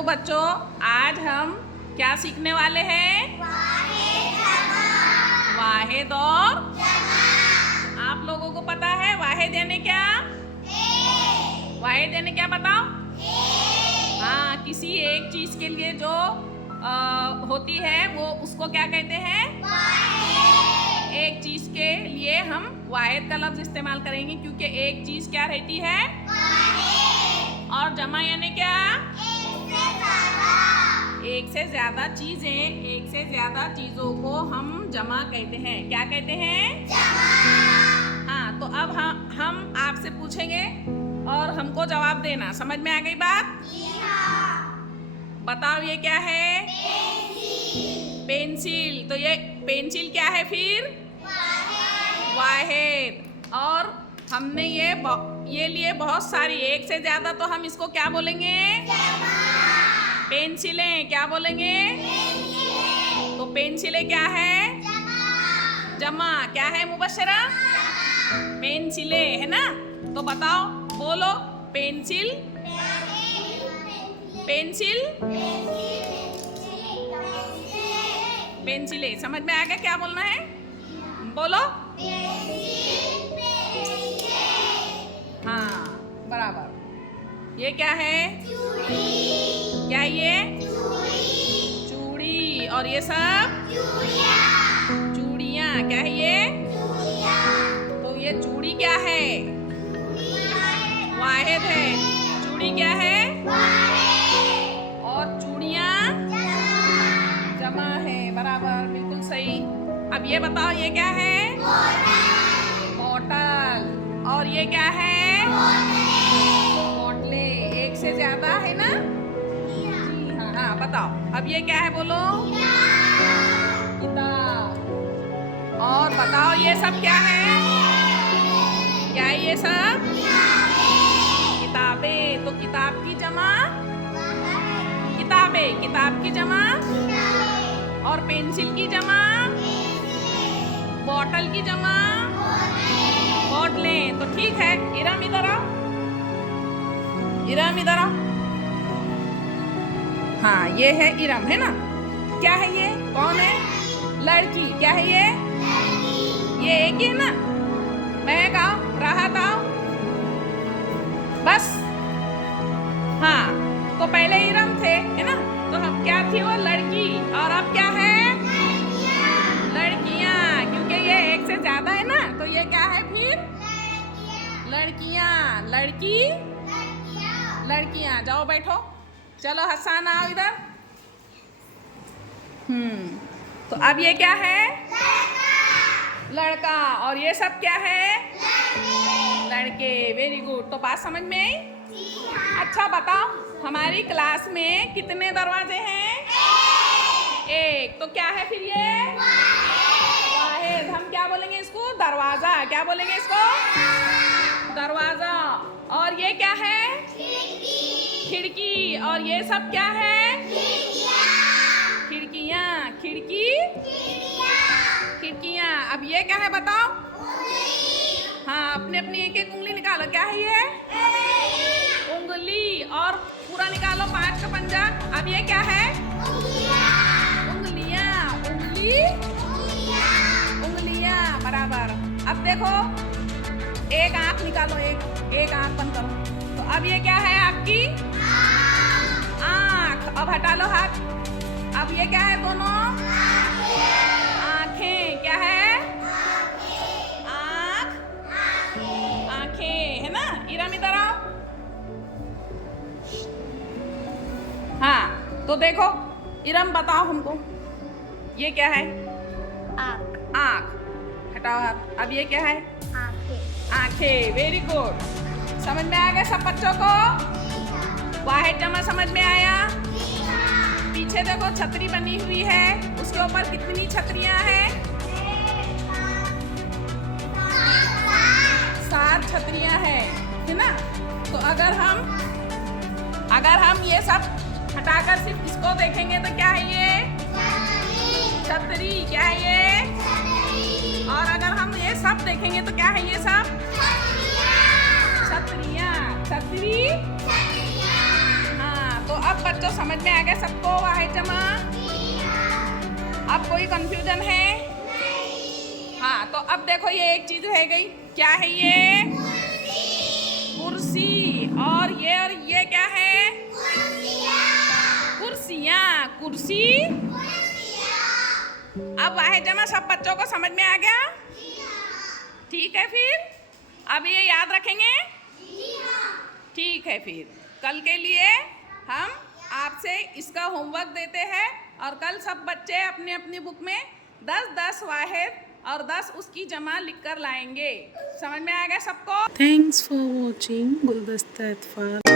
तो बच्चों आज हम क्या सीखने वाले हैं? वाहिद और आप लोगों को पता है वाहिद यानी क्या? वाहिद यानी क्या बताओ? हाँ, किसी एक चीज के लिए जो होती है वो उसको क्या कहते हैं? एक चीज के लिए हम वाहिद का लफ्ज इस्तेमाल करेंगे क्योंकि एक चीज क्या रहती है? और जमा यानी क्या? एक से ज्यादा चीजें, एक से ज्यादा चीजों को हम जमा कहते हैं। क्या कहते हैं? जमा। हाँ, तो अब हम आपसे पूछेंगे और हमको जवाब देना। समझ में आ गई बात? बताओ ये क्या है? पेंसिल। तो ये पेंसिल क्या है फिर? वाहिद। और हमने ये लिए बहुत सारी, एक से ज्यादा, तो हम इसको क्या बोलेंगे? पेंसिलें। क्या बोलेंगे? तो पेंसिलें क्या है? जमा। क्या है मुबशरा? पेंसिलें, है ना? तो बताओ, बोलो पेंसिल। पेंसिल, पेंसिलें। समझ में आ गया क्या बोलना है? बोलो। हाँ, बराबर। ये क्या है? क्या ये? चूड़ी। और ये सब? चूड़ियाँ। क्या है ये? तो ये चूड़ी क्या है? वाहिद है। चूड़ी क्या है? और चूड़ियाँ जमा है। बराबर, बिल्कुल सही। अब ये बताओ ये क्या है? बॉटल। और ये क्या है? बोतले। एक से ज्यादा है ना? जी हाँ। हाँ, बताओ अब ये क्या है? बोलो। किताब। और बताओ ये सब क्या है? क्या है ये सब? किताबें। तो किताब की जमा? किताबें। किताब की जमा? और पेंसिल की जमा? बॉटल की जमा? बोतलें। तो ठीक है, इरम इधर आओ। इरम इधर आओ। हाँ, ये है इरम, है ना? क्या है ये? कौन है? लड़की। क्या है ये? ये एक ही है ना? महक आओ, राहत आओ। बस। हाँ, तो पहले इरम थे, है ना? तो हम क्या थी? वो लड़की। और अब क्या है? लड़कियाँ। क्योंकि ये एक से ज्यादा है ना, तो ये क्या है फिर? लड़कियाँ। लड़की, लड़कियाँ। जाओ बैठो। चलो हसन आओ इधर। तो अब ये क्या है? लड़का। और ये सब क्या है? लड़के। Very good. तो बात समझ में आई? अच्छा बताओ, हमारी क्लास में कितने दरवाजे हैं? एक। तो क्या है फिर ये? वाहिद। हम क्या बोलेंगे इसको? दरवाजा। क्या बोलेंगे इसको? दरवाजा। और ये क्या है? खिड़की। और ये सब क्या है? खिड़कियाँ। खिड़की, खिड़कियाँ। अब ये क्या है बताओ? हाँ, अपने अपनी एक एक उंगली निकालो। क्या है ये? उंगली। और पूरा निकालो 5 का पंजा। अब ये क्या है? उंगलियाँ। उंगली, उंगलियाँ। बराबर। अब देखो, एक आंख निकालो। एक आंख बंद करो। तो अब ये क्या है आपकी? आंख। अब हटा लो हाथ। अब ये क्या है दोनों? आंखें। क्या है? आंख, आंखें, है ना? इरम इधर आओ। हाँ, तो देखो इरम बताओ हमको, ये क्या है? आँख। आंख। हटाओ हाथ। अब ये क्या है? आँखें। आंखें। Very good. समझ में आ गया सब बच्चों को? वाहिद जमा समझ में आया? पीछे देखो छतरी बनी हुई है, उसके ऊपर कितनी छतरियां हैं? 7 छतरियां हैं, है ना? तो अगर हम ये सब हटाकर सिर्फ इसको देखेंगे तो क्या है ये? छतरी। क्या है ये? और अगर हम ये सब देखेंगे तो क्या है ये सब? छतरियाँ। छतरी। हाँ, तो अब बच्चों समझ में आ गया सबको वाहिद जमा? अब कोई कंफ्यूजन है? हाँ, तो अब देखो ये एक चीज रह गई, क्या है ये? कुर्सी। और ये क्या है? कुर्सियाँ। कुर्सी। अब वाहिद जमा सब बच्चों को समझ में आ गया? ठीक है, फिर अब ये याद रखेंगे? ठीक है, फिर कल के लिए हम आपसे इसका होमवर्क देते हैं और कल सब बच्चे अपनी अपनी बुक में 10-10 वाहिद और 10 उसकी जमा लिख कर लाएंगे। समझ में आ गया सबको? Thanks for watching Guldasta Atfal.